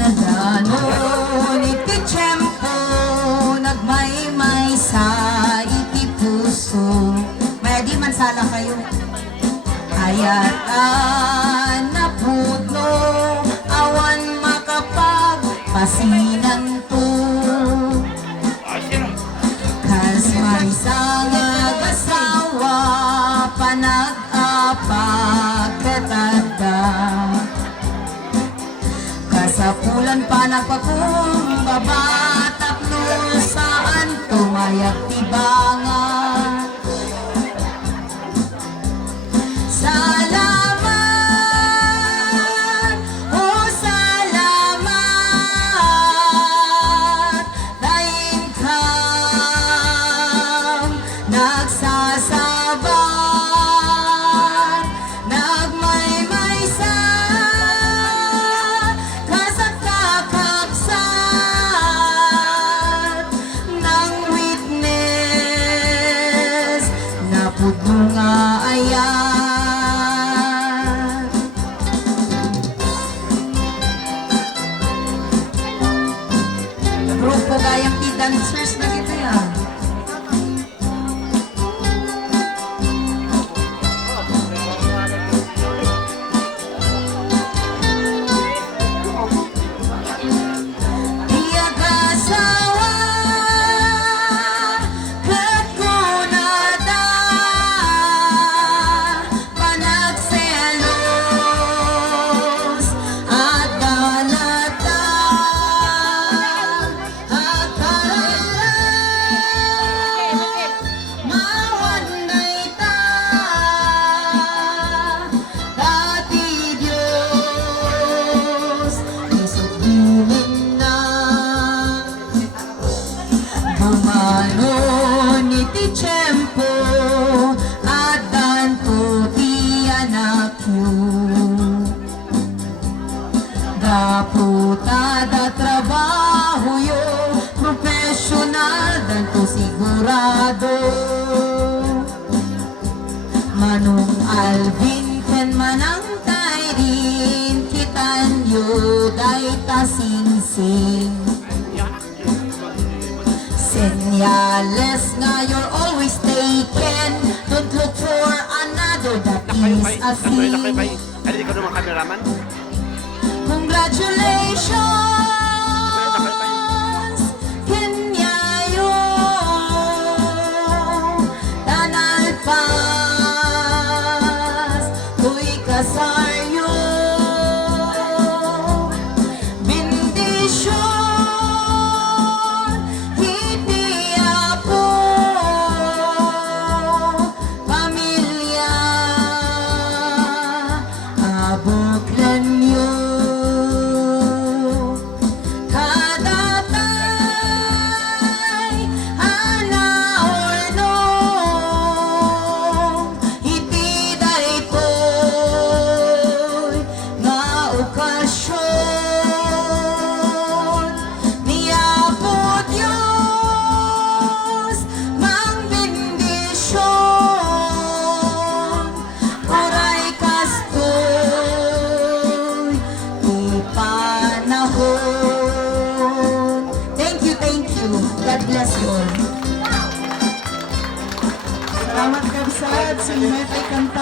Nadanon iti tiyempo, nagmaymay sa iti puso. May di man sala kayo. Hayatan na pudno, awan makapagpasinan to. Kas may sangag asawa, panag-apag katada. Kasapulan pa nagpakumbaba, tapno saan tumayak tibangan. Salamat, oh salamat, daing kang nagsasabat, nagmaymay sa kasagkakapsat ng witness na pudno nga ayan. Grupo gayang dancers na dito yan. Iyagasawa kat kunada panagselos at balata at mawanay ta dati Diyos isugilin na bumanon iti tiyempo at danto ti anak yu daputada trabaho yo profesional danto sigurado Manong Alvin ken manang tayrin kitan yu day tasingsing senyales nga you're always taken, don't look for another that is a thing. Ano di ka naman cameraman? Congratulations, Kenyayo, Tanalpas, tuy kasaryo, bendisyon, hitiapo, pamilya, abuklan nyo. Kadatay, anaornong, iti daytoy nga okasyon. Niyapo Diyos, mang bendisyon, oray kastoy, ti panahon. Thank you, thank you. God bless you all. Salamat kabsat, si Metay Kanta.